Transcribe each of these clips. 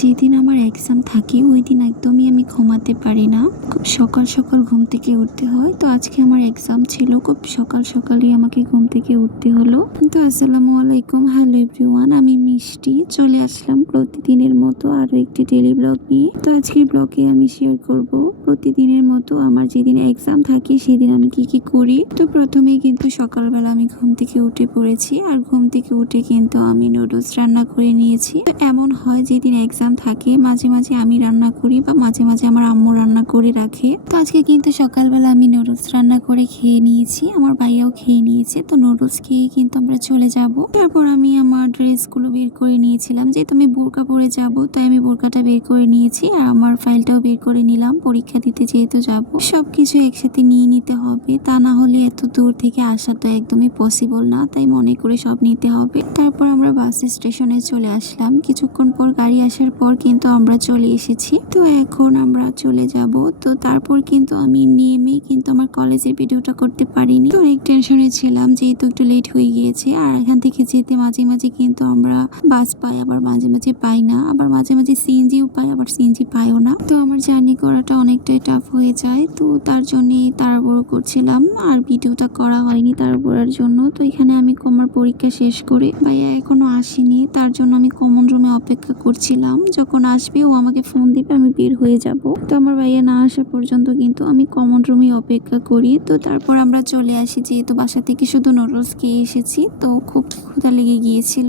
যেদিন আমার এক্সাম থাকে, ওই দিন একদমই আমি ঘুমাতে পারি না। খুব সকাল সকাল ঘুম থেকে উঠতে হয়। তো আজকে আমার এক্সাম ছিল, খুব সকাল সকালই আমাকে ঘুম থেকে উঠতে হলো। তো আসসালামু আলাইকুম হ্যালো এভরিওয়ান আমি মিষ্টি। চলে আসলাম প্রতিদিনের মতো আরও একটি ডেলি ব্লগ নিয়ে। তো আজকের ব্লগে আমি শেয়ার করব প্রতিদিনের মতো আমার যেদিন এক্সাম থাকে সেদিন আমি কি কি করি। তো প্রথমেই কিন্তু সকালবেলা আমি ঘুম থেকে উঠে পড়েছি আর ঘুম থেকে উঠে কিন্তু আমি নুডলস রান্না করে নিয়েছি। তো এমন হয় যেদিন এক্সাম থাকে, মাঝে মাঝে আমি রান্না করি বা মাঝে মাঝে আমার আম্মু রান্না করে রাখে। তো আজকে কিন্তু সকালবেলা আমি নুডলস রান্না করে খেয়ে নিয়েছি, আমার ভাইয়াও খেয়ে নিয়েছে। তো নুডলস খেয়ে কিন্তু আমরা চলে যাব। তারপর আমি আমার ড্রেসগুলো বের করে নিয়েছিলাম। যেহেতু আমি বোরকা পরে যাব, তাই আমি বোরকাটা বের করে নিয়েছি আর আমার ফাইলটাও বের করে নিলাম। পরীক্ষা দিতে যেহেতু যাব সব কিছু একসাথে নিয়ে নিতে হবে। তা না হলে এত দূর থেকে আসা তো একদমই পসিবল না, তাই মনে করে সব নিতে হবে। তারপর আমরা বাস স্টেশনে চলে আসলাম। কিছুক্ষণ পর গাড়ি আসার পর কিন্তু আমরা চলে এসেছি। তো এখন আমরা চলে যাব। তো তারপর কিন্তু আমি নেমে কিন্তু আমার কলেজের ভিডিওটা করতে পারিনি। তো অনেক টেনশনে ছিলাম, যেহেতু একটু লেট হয়ে গিয়েছে। আর এখান থেকে যেতে মাঝে মাঝে কিন্তু আমরা বাস পাই, আবার মাঝে মাঝে পাই না। আবার মাঝে মাঝে সিএনজিও পাই, আবার সিএনজি পাইও না। তো আমার জার্নি করাটা অনেকটাই টাফ হয়ে যায়, তো তার জন্যে তাড়াহুড়ো করছিলাম। আর ভিডিওটা করা হয়নি তাড়াহুড়ার জন্য। তো এখানে আমি আমার পরীক্ষা শেষ করে ভাইয়া এখনও আসেনি, তার জন্য আমি কমন রুমে অপেক্ষা করছিলাম। যখন আসবে ও আমাকে ফোন দিবে, আমি বের হয়ে যাব। তো আমার ভাইয়া না আসা পর্যন্ত কিন্তু আমি কমন রুমে অপেক্ষা করি। তো তারপর আমরা চলে আসি, যেহেতু বাসা থেকে শুধু নুডলস খেয়ে এসেছি, তো খুব ক্ষুধা লেগে গিয়েছিল।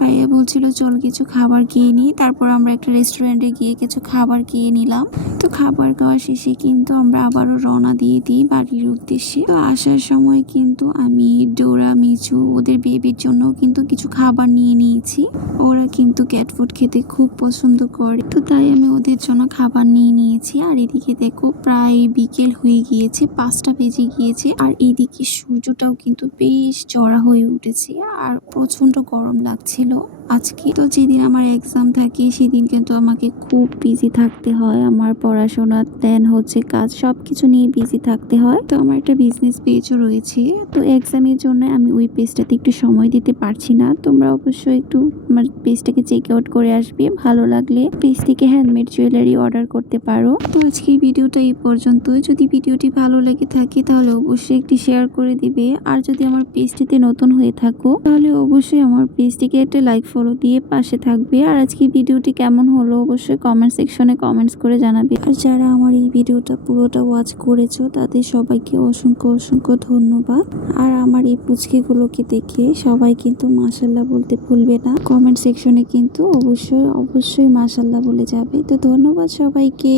ভাইয়া বলছিল, চল কিছু খাবার খেয়ে নিই তারপর আমরা একটা রেস্টুরেন্টে গিয়ে কিছু খাবার খেয়ে নিলাম। তো খাবার খাওয়া শেষে কিন্তু আমরা আবারও রওনা দিয়ে দিই বাড়ির উদ্দেশ্যে। তো আসার সময় কিন্তু আমি, ডোরা মিচু ওদের বেবির জন্য কিন্তু কিছু খাবার নিয়ে নিয়েছি। ওরা কিন্তু ক্যাটফুড খেতে খুব পছন্দ করে। তো তাই আমি ওদের জন্য খাবার নিয়ে নিয়েছি। আর এদিকে দেখো, প্রায় বিকেল হয়ে গিয়েছে, পাঁচটা বেজে গিয়েছে। আর এদিকে সূর্যটাও কিন্তু বেশ চড়া হয়ে উঠেছে। আর প্রচণ্ড গরম লাগছিল। আজকে তো যেদিন আমার এক্সাম থাকে সেদিন কিন্তু আমাকে খুব বিজি থাকতে হয়। আমার পড়াশোনা দেন হচ্ছে কাজ সব কিছু নিয়ে বিজি থাকতে হয়। তো আমার একটা বিজনেস পেজও রয়েছে। তো এক্সামের জন্য আমি ওই পেজটাতে একটু সময় দিতে পারছি না। তোমরা অবশ্যই একটু আমার পেজটাকে চেক আউট করে আসবে। ভালো লাগলে পেজ থেকে হ্যান্ডমেড জুয়েলারি অর্ডার করতে পারো। তো আজকে ভিডিওটা এই পর্যন্ত যদি ভিডিওটি ভালো লেগে থাকে, তাহলে অবশ্যই একটি শেয়ার করে দিবে। আর যদি আমার পেজটিতে নতুন হয়ে থাকো, তাহলে অবশ্যই আমার পেজটিকে একটা লাইক ফলো দিয়ে পাশে থাকবে। আর আজকে ভিডিওটি কেমন হলো অবশ্যই কমেন্ট সেকশনে কমেন্টস করে জানাবে। আর যারা আমার এই ভিডিওটা পুরোটা ওয়াচ করেছ, তাদের সবাইকে অসংখ্য অসংখ্য ধন্যবাদ। আর আমার এই পুচকিগুলোকে দেখে সবাই কিন্তু মাসাল্লাহ বলতে ভুলবে না। কমেন্ট সেকশনে কিন্তু অবশ্যই অবশ্যই মাসাল্লাহ বলে যাবে। তো ধন্যবাদ সবাইকে।